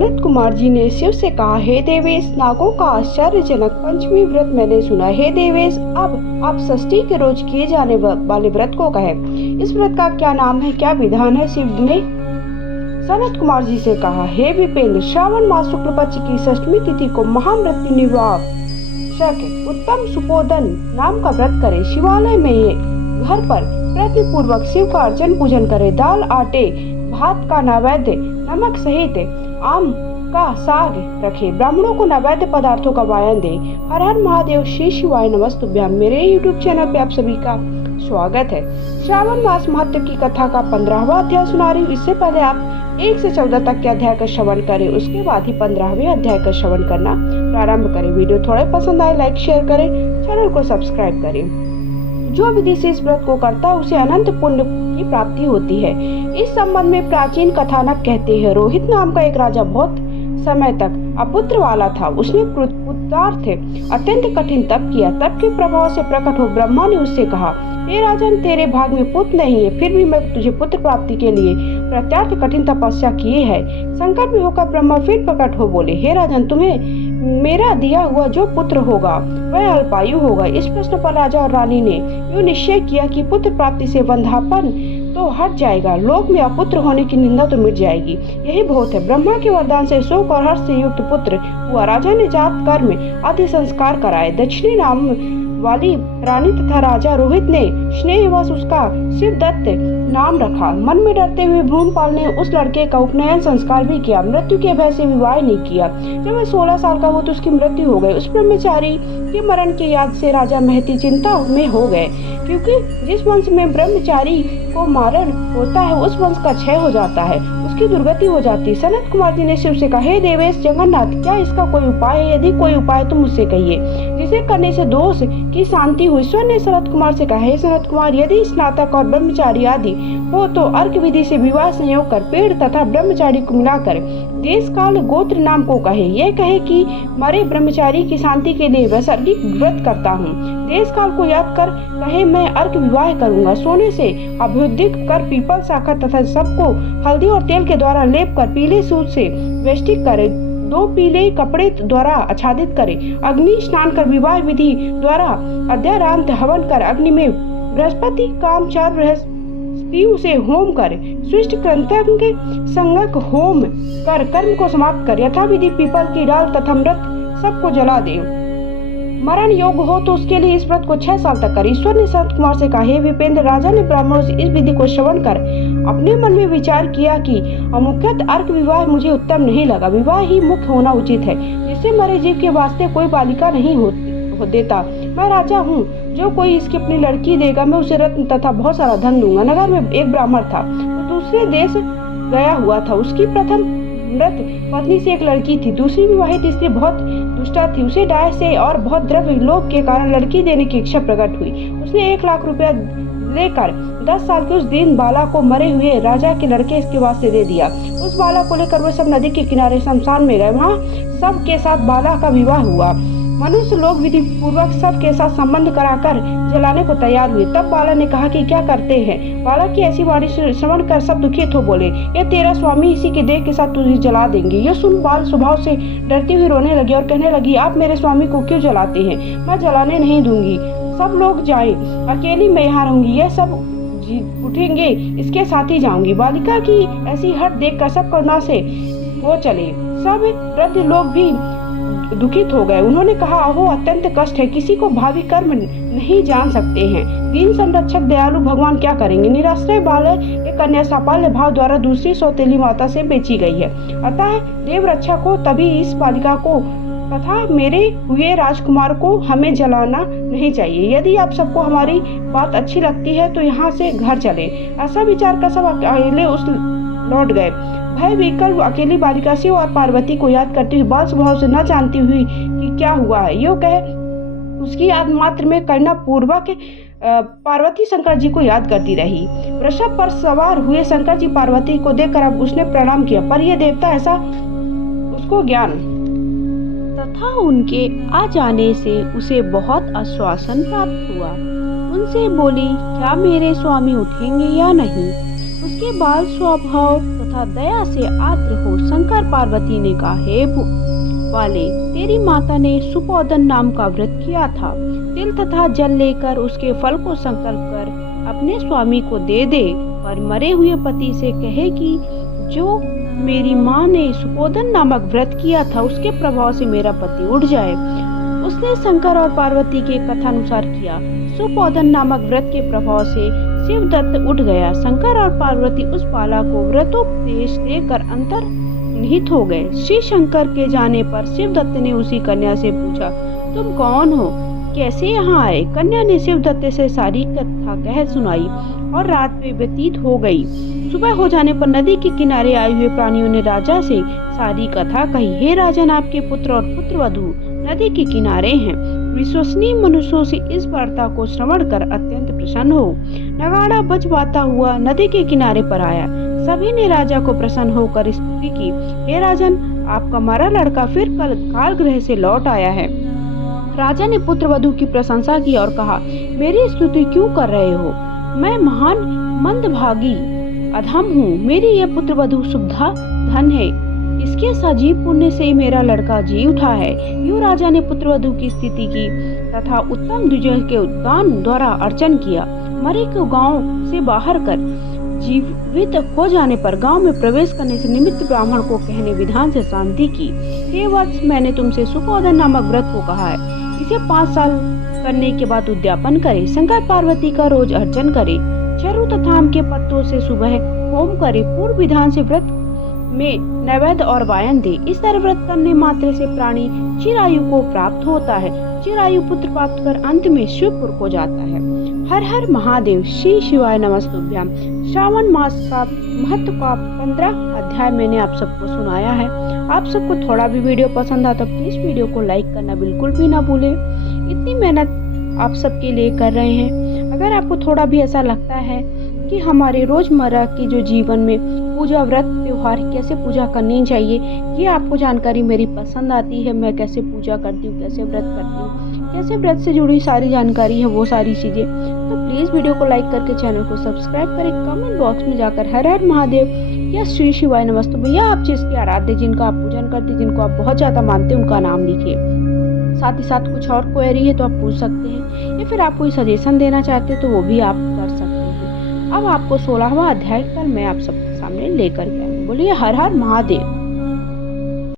सनत कुमार जी ने शिव से कहा, हे देवेश, नागों का आश्चर्यजनक पंचमी व्रत मैंने सुना। हे देवेश, अब आप षष्ठी के रोज किए जाने वाले व्रत को कहें। इस व्रत का क्या नाम है, क्या विधान है? शिव ने सनत कुमार जी से कहा, हे विपेंद्र, श्रावण मास शुक्ल पक्ष की षष्ठी तिथि को महामृत्यु निवारक उत्तम सुपोदन नाम का व्रत करे। शिवालय में ये घर पर प्रतिपूर्वक शिव का अर्चन पूजन करे। दाल, आटे, भात का नैवेद्य नमक सहित आम का साग रखे। ब्राह्मणों को नैवेद्य पदार्थों का वायन दे। हर हर महादेव, श्री शिवाय नमस्तुभ्याम। मेरे यूट्यूब चैनल पे आप सभी का स्वागत है। श्रावण मास महत्व की कथा का 15वां अध्याय सुना रही हूँ। इससे पहले आप 1 से 14 तक के अध्याय का श्रवण करें, उसके बाद ही 15वें अध्याय का श्रवण करना प्रारंभ करें। वीडियो थोड़े पसंद आए लाइक शेयर करें, चैनल को सब्सक्राइब करें। जो विधि से इस व्रत को करता है उसे अनंत पुण्य की प्राप्ति होती है। इस संबंध में प्राचीन कथानक कहते हैं, रोहित नाम का एक राजा बहुत समय तक अपुत्र वाला था। उसने पुत्रार्थ अत्यंत कठिन तप किया। तप के प्रभाव से प्रकट हो ब्रह्मा ने उससे कहा, हे राजन, तेरे भाग में पुत्र नहीं है, फिर भी मैं तुझे पुत्र प्राप्ति के लिए प्रत्यार्थ कठिन तपस्या किए है। संकट में होकर ब्रह्मा फिर प्रकट हो बोले, हे राजन, तुम्हें मेरा दिया हुआ जो पुत्र होगा वह अल्पायु होगा। इस प्रश्न पर राजा और रानी ने यूँ निश्चय किया कि पुत्र प्राप्ति से वंध्यापन तो हट जाएगा, लोक में अपुत्र होने की निंदा तो मिट जाएगी, यही बहुत है। ब्रह्मा के वरदान से शोक और हर्ष से युक्त पुत्र हुआ। राजा ने जात कर्म आदि संस्कार कराए। दक्षिणी नाम वाली रानी तथा राजा रोहित ने स्नेहवश उसका शिवदत्त नाम रखा। मन में डरते हुए भ्रूणपाल ने उस लड़के का उपनयन संस्कार भी किया। मृत्यु के भय से विवाह नहीं किया। जब वह 16 साल का हुआ तो उसकी मृत्यु हो गई। उस ब्रह्मचारी के मरण की याद से राजा महती चिंता में हो गए, क्योंकि जिस वंश में ब्रह्मचारी को मरण होता है उस वंश का क्षय हो जाता है, उसकी दुर्गति हो जाती है। सनत कुमार जी ने शिव से कहा, हे देवेश जगन्नाथ, क्या इसका कोई उपाय है? यदि कोई उपाय तो मुझसे कहिए, जिसे करने से दोष की शांति हुई। ईश्वर ने सनत कुमार से कहा, हे सनत कुमार, यदि स्नातक और ब्रह्मचारी आदि हो तो अर्क विधि से विवाह संयोग कर पेड़ तथा ब्रह्मचारी को मिलाकर देश काल गोत्र नाम को कहे। यह कहे कि मरे ब्रह्मचारी की शांति के लिए वैसर्गिक व्रत करता हूँ। देश काल को याद कर कहे, मैं अर्क विवाह करूंगा। सोने से अभ्युदिक कर पीपल शाखा तथा सबको हल्दी और तेल के द्वारा लेप कर पीले सूत से वेष्टिक करे। 2 पीले कपड़े द्वारा आच्छादित करे। अग्नि स्नान कर विवाह विधि द्वारा अध्यारांत हवन कर अग्नि में बृहस्पति कामचार बृहस्पति से होम कर सृष्ट कृतंग संगक होम कर कर्म को समाप्त कर यथाविधि पीपल की डाल तथा मृत सबको जला दे। मरण योग्य हो तो उसके लिए इस व्रत को 6 साल तक कर। ईश्वर ने सनत कुमार से कहा, हे विपेंद्र, राजा ने ब्राह्मणों से इस विधि को श्रवण कर अपने मन में विचार किया कि अमुख्यत अर्क विवाह मुझे उत्तम नहीं लगा। विवाह ही मुख्य होना उचित है, जिससे मरे जीव के वास्ते कोई बालिका नहीं हो देता। मैं राजा हूँ, जो कोई इसकी अपनी लड़की देगा मैं उसे रत्न तथा बहुत सारा धन दूंगा। नगर में एक ब्राह्मण था, तो दूसरे देश गया हुआ था। उसकी प्रथम मृत पत्नी से एक लड़की थी। दूसरी विवाहित स्त्री बहुत दुष्टा थी। उसे डाय से और बहुत द्रव्य लोभ के कारण लड़की देने की इच्छा प्रकट हुई। उसने 1 लाख रुपया लेकर 10 साल के उस दीन बाला को मरे हुए राजा के लड़के इसके वास्ते दे दिया। उस बाला को लेकर वे सब नदी के किनारे शमशान में गए। वहाँ सब के साथ बाला का विवाह हुआ। मनुष्य लोग विधि पूर्वक सबके साथ संबंध कराकर जलाने को तैयार हुए। तब बाला ने कहा कि क्या करते हैं? बाला की ऐसी वाणी श्रवण कर सब दुखित हो बोले, ये तेरा स्वामी इसी के देह के साथ तुझे जला देंगे। यह सुन बाल स्वभाव से डरती हुई रोने लगी और कहने लगी, आप मेरे स्वामी को क्यों जलाते हैं? मैं जलाने नहीं दूंगी, सब लोग जाएं, अकेली मैं यहाँ रहूंगी। यह सब उठेंगे, इसके साथ ही जाऊंगी। बालिका की ऐसी हट देखकर सब करुणा से वो चले। सब वृद्ध लोग भी दुखित हो गए। उन्होंने कहा, अहो अत्यंत कष्ट है, किसी को भावी कर्म नहीं जान सकते हैं। दीन संरक्षक दयालु भगवान क्या करेंगे? निराश्रय बालक एक कन्या सापाल्य भाव द्वारा दूसरी सौतेली माता से बेची गई है। अतः देव रक्षा को तभी इस बालिका को तथा मेरे हुए राजकुमार को हमें जलाना नहीं चाहिए। यदि आप सबको हमारी बात अच्छी लगती है तो यहाँ से घर चले। ऐसा विचार कर सब अकेले उस लौट गए। भय विकल अकेली बालिका शिव और पार्वती को याद करती हुई बाल स्वभाव से न जानती हुई कि क्या हुआ है, यो कह उसकी याद मात्र में करना पूर्वक पार्वती शंकर जी को याद करती रही। वृषभ पर सवार हुए शंकर जी पार्वती को देखकर अब उसने प्रणाम किया, पर यह देवता ऐसा उसको ज्ञान तथा उनके आ जाने से उसे बहुत आश्वासन प्राप्त हुआ। उनसे बोली, क्या मेरे स्वामी उठेंगे या नहीं? उसके बाल स्वभाव तथा दया से आर्द्र हो। शंकर पार्वती ने कहा, हे वाले, तेरी माता ने सुपोदन नाम का व्रत किया था। तिल तथा जल लेकर उसके फल को संकल्प कर अपने स्वामी को दे दे, और मरे हुए पति से कहे कि जो मेरी माँ ने सुपोदन नामक व्रत किया था उसके प्रभाव से मेरा पति उठ जाए। उसने शंकर और पार्वती के कथानुसार किया। सुपोदन नामक व्रत के प्रभाव से शिवदत्त उठ गया। शंकर और पार्वती उस बालक को व्रतोपदेश देकर अंतर्निहित हो गए। श्री शंकर के जाने पर शिवदत्त ने उसी कन्या से पूछा, तुम कौन हो, कैसे यहाँ आए? कन्या ने शिवदत्त से सारी कथा कह सुनाई और रात में व्यतीत हो गई। सुबह हो जाने पर नदी के किनारे आए हुए प्राणियों ने राजा से सारी कथा कही। हे राजन, आपके पुत्र और पुत्रवधू नदी के किनारे हैं। विश्वसनीय मनुष्यों से इस वार्ता को श्रवण कर अत्यंत प्रसन्न हो। नगाड़ा बजवाता हुआ नदी के किनारे पर आया। सभी ने राजा को प्रसन्न होकर स्तुति की। हे राजन, आपका मरा लड़का फिर कल कालगृह से लौट आया है। राजा ने पुत्रवधू की प्रशंसा की और कहा, मेरी स्तुति क्यों कर रहे हो? मैं महान मंदभागी अधम हूँ। मेरी यह पुत्रवधू सुविधा धन है। इसके सजीव पुण्य से मेरा लड़का जी उठा है। यूँ राजा ने पुत्रवधू की स्थिति की तथा उत्तम द्विजों के दान द्वारा अर्चन किया। मरे को गांव से बाहर कर जीवित हो जाने पर गांव में प्रवेश करने से निमित्त ब्राह्मण को कहने विधान से शांति की। हे वत्स, मैंने तुमसे सुपोदन नामक व्रत को कहा है। इसे 5 साल करने के बाद उद्यापन करे। शंकर पार्वती का रोज अर्चन करे। चरु तथा आम के पत्तों से सुबह होम करे। पूर्व विधान से व्रत में नैवेद्य और वायन दे। इस तरह व्रत करने मात्र से प्राणी चिरायु को प्राप्त होता है। चिरायु पुत्र प्राप्त कर अंत में शिवपुर को जाता है। हर हर महादेव। श्री शिवाय नमस्तुभ्याम। श्रावण मास का महत्व का 15 अध्याय मैंने आप सबको सुनाया है। आप सबको थोड़ा भी वीडियो पसंद आता तो प्लीज वीडियो को लाइक करना बिल्कुल भी ना भूलें। इतनी मेहनत आप सबके लिए कर रहे हैं। अगर आपको थोड़ा भी ऐसा लगता है कि हमारे रोजमर्रा के जो जीवन में पूजा, व्रत, त्योहार कैसे पूजा करनी चाहिए, ये आपको जानकारी मेरी पसंद आती है, मैं कैसे पूजा करती हूँ, कैसे व्रत करती हूँ, कैसे व्रत से जुड़ी सारी जानकारी है, वो सारी चीजें, तो प्लीज वीडियो को लाइक करके चैनल को सब्सक्राइब करें। कमेंट बॉक्स में जाकर हर हर महादेव या श्री शिवाय नमस्तु भैया आप जिसके आराध्य, जिनका आप पूजन करते, जिनको आप बहुत ज्यादा मानते हैं, उनका नाम लिखिए। साथ ही साथ कुछ और क्वेरी है तो आप पूछ सकते हैं, या फिर आप कोई सजेशन देना चाहते हैं तो वो भी आप कर सकते हैं। अब आपको 16वां अध्याय कल मैं आप सबके सामने लेकर के आऊँ। बोलिए हर हर महादेव।